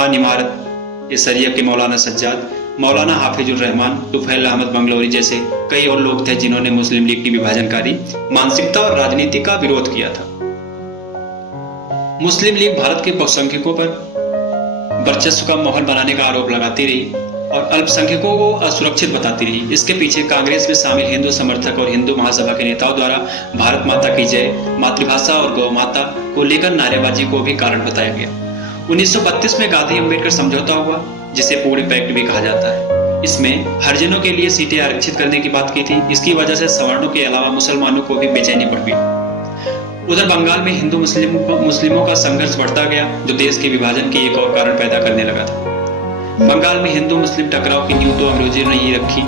खान इमारत सरिया के मौलाना सज्जाद, मौलाना हाफिजुर रहमान, तुफैल अहमद बंगलौरी जैसे कई और लोग थे जिन्होंने मुस्लिम लीग की विभाजनकारी मानसिकता और राजनीति का विरोध किया था। मुस्लिम लीग भारत के बहुसंख्यकों पर वर्चस्व का माहौल बनाने का आरोप लगाती रही और अल्पसंख्यकों को असुरक्षित बताती रही। इसके पीछे कांग्रेस में शामिल हिंदू समर्थक और हिंदू महासभा के नेताओं द्वारा भारत माता की जय, मातृभाषा और गौ माता को लेकर नारेबाजी को भी कारण बताया गया। 1932 में गांधी अम्बेडकर समझौता हुआ, जिसे पूर्ण पैक्ट भी कहा जाता है। इसमें हरिजनों के लिए सीटें आरक्षित करने की बात की थी। इसकी वजह से सवर्णों के अलावा मुसलमानों को भी बेचैनी बढ़ गई। उधर बंगाल में हिंदू मुस्लिमों का संघर्ष बढ़ता गया, जो देश के विभाजन की एक और कारण पैदा करने लगा था। बंगाल में हिंदू मुस्लिम टकराव की नींव तो अंग्रेजों ने ही रखी,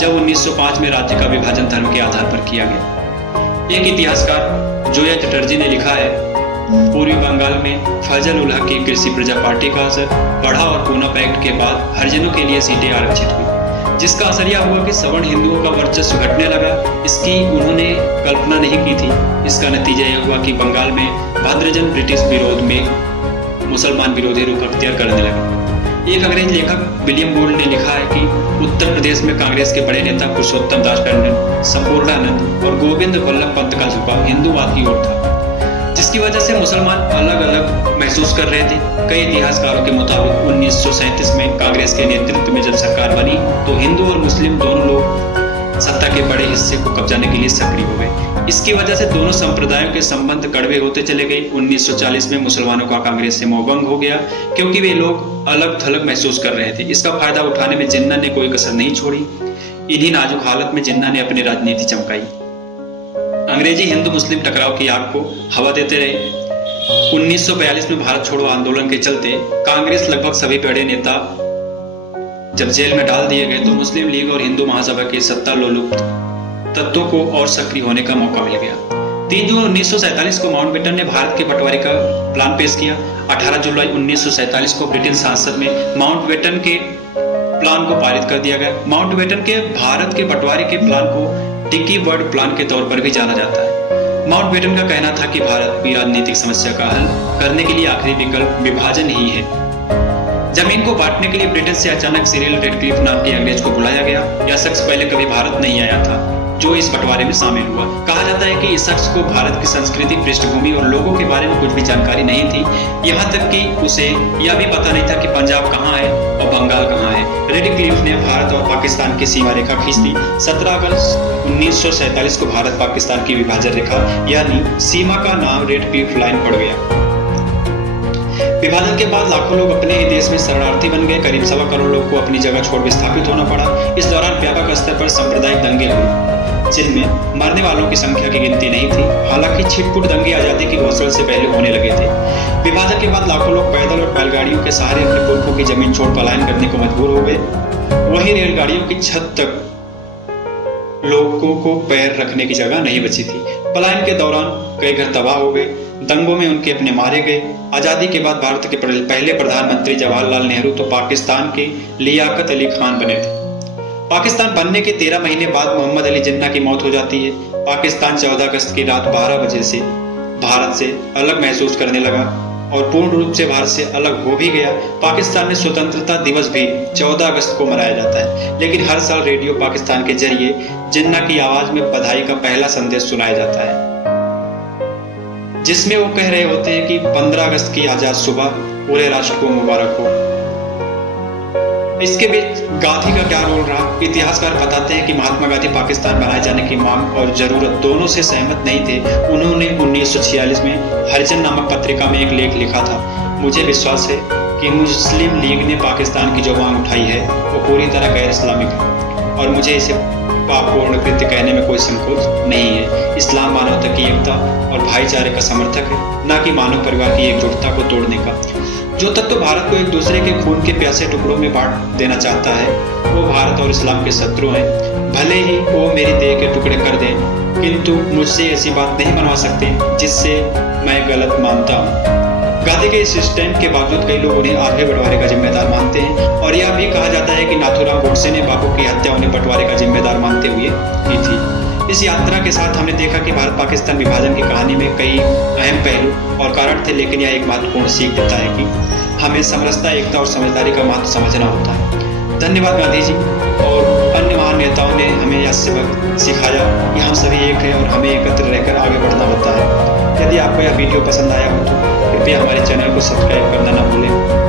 जब 1905 में राज्य का विभाजन धर्म के आधार पर किया गया। एक इतिहासकार जोया चटर्जी ने लिखा है, पूर्वी बंगाल में फजल उल हक की कृषि प्रजा पार्टी का असर बढ़ा और पूना पैक्ट के बाद हरिजनों के लिए सीटें आरक्षित हुई, जिसका असर यह हुआ कि सवर्ण हिंदुओं का वर्चस्व घटने लगा। इसकी उन्होंने कल्पना नहीं की थी। इसका नतीजा यह हुआ कि बंगाल में भद्रजन ब्रिटिश विरोध में मुसलमान विरोधी रुख अख्तियार करने लगे। एक अंग्रेज लेखक विलियम गोल्ड ने लिखा है कि उत्तर प्रदेश में कांग्रेस के बड़े नेता पुरुषोत्तम दास टंडन, संपूर्णानंद और गोविंद वल्लभ पंत का झुकाव हिंदूवाद की ओर था, जिसकी वजह से मुसलमान अलग अलग महसूस कर रहे थे। कई इतिहासकारों के मुताबिक 1937 में कांग्रेस के नेतृत्व में जब सरकार बनी तो हिंदू और मुस्लिम दोनों लोग सत्ता के बड़े हिस्से को कब्जाने के लिए सक्रिय हो गए। इसकी वजह से दोनों संप्रदायों के संबंध कड़वे होते चले गए। 1940 में मुसलमानों का कांग्रेस से मोहभंग हो गया, क्योंकि वे लोग अलग थलग महसूस कर रहे थे। इसका फायदा उठाने में जिन्ना ने कोई कसर नहीं छोड़ी। इन्हीं नाजुक हालत में जिन्ना ने अपनी राजनीति चमकाई। अंग्रेजी हिंदू मुस्लिम टकराव की आग को हवा देते रहे। 1942 में भारत छोड़ो आंदोलन के चलते कांग्रेस लगभग सभी बड़े नेता जब जेल में डाल दिए गए तो मुस्लिम लीग और हिंदू महासभा के सत्ता लोलुप तत्वों को और सक्रिय होने का मौका मिल गया। 3 जून 1947 को माउंटबेटन ने भारत के बंटवारे का प्लान पेश किया। 18 जुलाई 1947 को ब्रिटेन संसद में माउंटबेटन के प्लान को पारित कर दिया गया। माउंटबेटन के भारत के बंटवारे के प्लान को डिकी बर्ड प्लान के तौर पर भी जाना जाता है। माउंटबेटन का कहना था कि भारत की राजनीतिक समस्या का हल करने के लिए आखिरी विकल्प विभाजन ही है। जमीन को बांटने के लिए ब्रिटेन से अचानक सिरिल रेडक्लिफ नाम के अंग्रेज को बुलाया गया। यह शख्स पहले कभी भारत नहीं आया था, जो इस बंटवारे में शामिल हुआ। कहा जाता है कि इस शख्स को भारत की संस्कृति, पृष्ठभूमि और लोगों के बारे में कुछ भी जानकारी नहीं थी। यहाँ तक कि उसे यह भी पता नहीं था कि पंजाब कहाँ है और बंगाल कहाँ है। रेडक्लिफ ने भारत और पाकिस्तान की सीमा रेखा खींच दी। 17 अगस्त 1947 को भारत पाकिस्तान की विभाजन रेखा यानी सीमा का नाम रेडक्लिफ लाइन पड़ गया। विभाजन के बाद लाखों लोग अपने ही देश में शरणार्थी बन गए। करीब 1.25 करोड़ लोग को अपनी जगह छोड़ विस्थापित होना पड़ा। इस दौरान व्यापक स्तर पर सांप्रदायिक दंगे हुए, जिनमें मरने वालों की संख्या की गिनती नहीं थी। हालांकि छिटपुट दंगे आजादी की घोषणा से पहले होने लगे थे। विभाजन के बाद लाखों लोग पैदल और बैलगाड़ियों के सहारे अपने पुरखों की जमीन छोड़ पलायन करने को मजबूर हो गए। वहीं रेलगाड़ियों की छत तक लोगों को पैर रखने की जगह नहीं बची थी। पलायन के दौरान कई घर तबाह हो गए। दंगों में उनके अपने मारे गए। आजादी के बाद भारत के पहले प्रधानमंत्री जवाहरलाल नेहरू तो पाकिस्तान के लियाकत अली खान बने थे। पाकिस्तान बनने के 13 महीने बाद मोहम्मद अली जिन्ना की मौत हो जाती है। पाकिस्तान 14 अगस्त की रात 12 बजे से भारत से अलग महसूस करने लगा और पूर्ण रूप से भारत से अलग हो भी गया। पाकिस्तान में स्वतंत्रता दिवस भी 14 अगस्त को मनाया जाता है, लेकिन हर साल रेडियो पाकिस्तान के जरिए जिन्ना की आवाज में बधाई का पहला संदेश सुनाया जाता है, जिसमें वो कह रहे होते हैं कि 15 अगस्त की आजाद सुबह पूरे राष्ट्र को मुबारक हो। इसके बीच गांधी का क्या रोल रहा? इतिहासकार बताते हैं कि महात्मा गांधी पाकिस्तान बनाए जाने की मांग और जरूरत दोनों से सहमत नहीं थे। उन्होंने 1946 में हरिजन नामक पत्रिका में एक लेख लिखा था, मुझे विश्वास है कि मुस्लिम लीग ने पाकिस्तान की जो मांग उठाई है वो पूरी तरह गैर इस्लामिक है और मुझे इसे पापपूर्ण कृत्य कहने में कोई संकोच नहीं है। इस्लाम मानवता की एकता और भाईचारे का समर्थक है, न कि मानव परिवार की एकजुटता को तोड़ने का। जो तत्व भारत को एक दूसरे के खून के प्यासे टुकड़ों में बांट देना चाहता है वो भारत और इस्लाम के शत्रु हैं। भले ही वो मेरी देह के टुकड़े कर दें, किंतु मुझसे ऐसी बात नहीं बनवा सकते जिससे मैं गलत मानता हूँ। गांधी के इस स्टैंड के बावजूद कई लोग उन्हें आगे बंटवारे का जिम्मेदार मानते हैं और यह भी कहा जाता है कि नाथूराम गोडसे ने बापू की हत्या उन्हें बंटवारे का जिम्मेदार मानते हुए की थी। इस यात्रा के साथ हमने देखा कि भारत पाकिस्तान विभाजन की कहानी में कई अहम पहलू और कारण थे, लेकिन यह एक महत्वपूर्ण सीख देता है कि हमें समरसता, एकता और समझदारी का महत्व समझना होता है। धन्यवाद गांधी जी और अन्य महान नेताओं ने हमें यह सबक सिखाया कि हम सभी एक हैं और हमें एकत्र रहकर आगे बढ़ना होता है। यदि आपको यह वीडियो पसंद आया हो तो कृपया हमारे चैनल को सब्सक्राइब करना ना भूलें।